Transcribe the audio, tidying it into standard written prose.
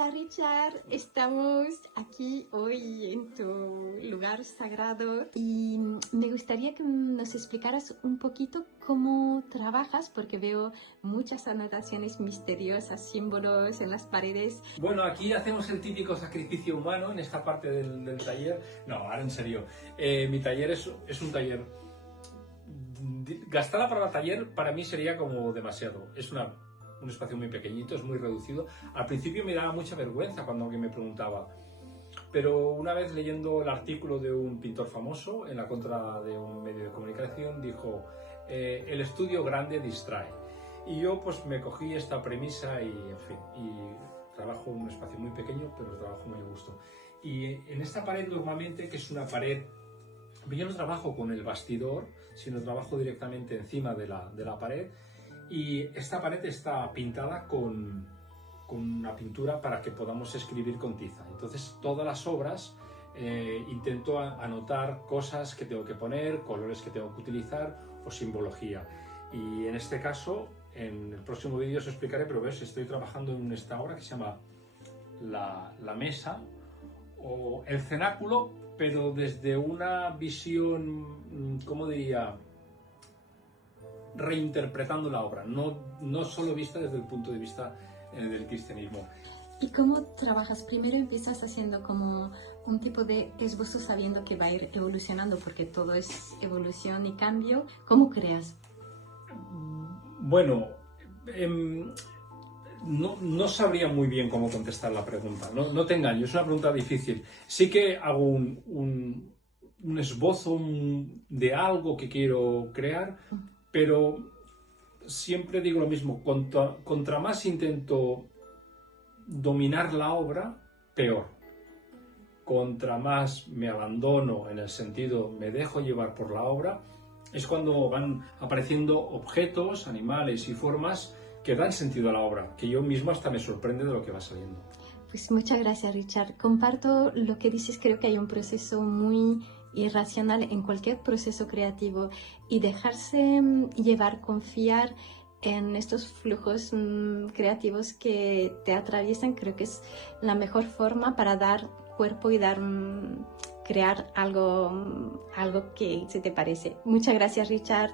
Hola Richard, estamos aquí hoy en tu lugar sagrado y me gustaría que nos explicaras un poquito cómo trabajas, porque veo muchas anotaciones misteriosas, símbolos en las paredes. Bueno, aquí hacemos el típico sacrificio humano en esta parte del taller. No, ahora en serio. Mi taller es un taller. Gastar la palabra taller para mí sería como demasiado. Es un espacio muy pequeñito, es muy reducido. Al principio me daba mucha vergüenza cuando alguien me preguntaba. Pero una vez leyendo el artículo de un pintor famoso en la contra de un medio de comunicación, dijo: el estudio grande distrae. Y yo pues me cogí esta premisa y, en fin, y trabajo en un espacio muy pequeño, pero trabajo muy a gusto. Y en esta pared normalmente, que es una pared, yo no trabajo con el bastidor, sino trabajo directamente encima de la pared, y esta pared está pintada con una pintura para que podamos escribir con tiza. Entonces todas las obras intento anotar cosas que tengo que poner, colores que tengo que utilizar o simbología. Y en este caso, en el próximo vídeo os explicaré, pero ves, estoy trabajando en esta obra que se llama la mesa o el cenáculo, pero desde una visión, ¿cómo diría?, reinterpretando la obra, no solo vista desde el punto de vista del cristianismo. ¿Y cómo trabajas? Primero empiezas haciendo como un tipo de esbozo sabiendo que va a ir evolucionando, porque todo es evolución y cambio. ¿Cómo creas? Bueno, no sabría muy bien cómo contestar la pregunta, no te engaño, es una pregunta difícil. Sí que hago un esbozo de algo que quiero crear, pero siempre digo lo mismo: contra más intento dominar la obra, peor. Contra más me abandono, en el sentido me dejo llevar por la obra, es cuando van apareciendo objetos, animales y formas que dan sentido a la obra, que yo mismo hasta me sorprende de lo que va saliendo. Pues muchas gracias, Richard. Comparto lo que dices. Creo que hay un proceso muy irracional en cualquier proceso creativo, y dejarse llevar, confiar en estos flujos creativos que te atraviesan, creo que es la mejor forma para dar cuerpo y crear algo que se te parece. Muchas gracias, Richard.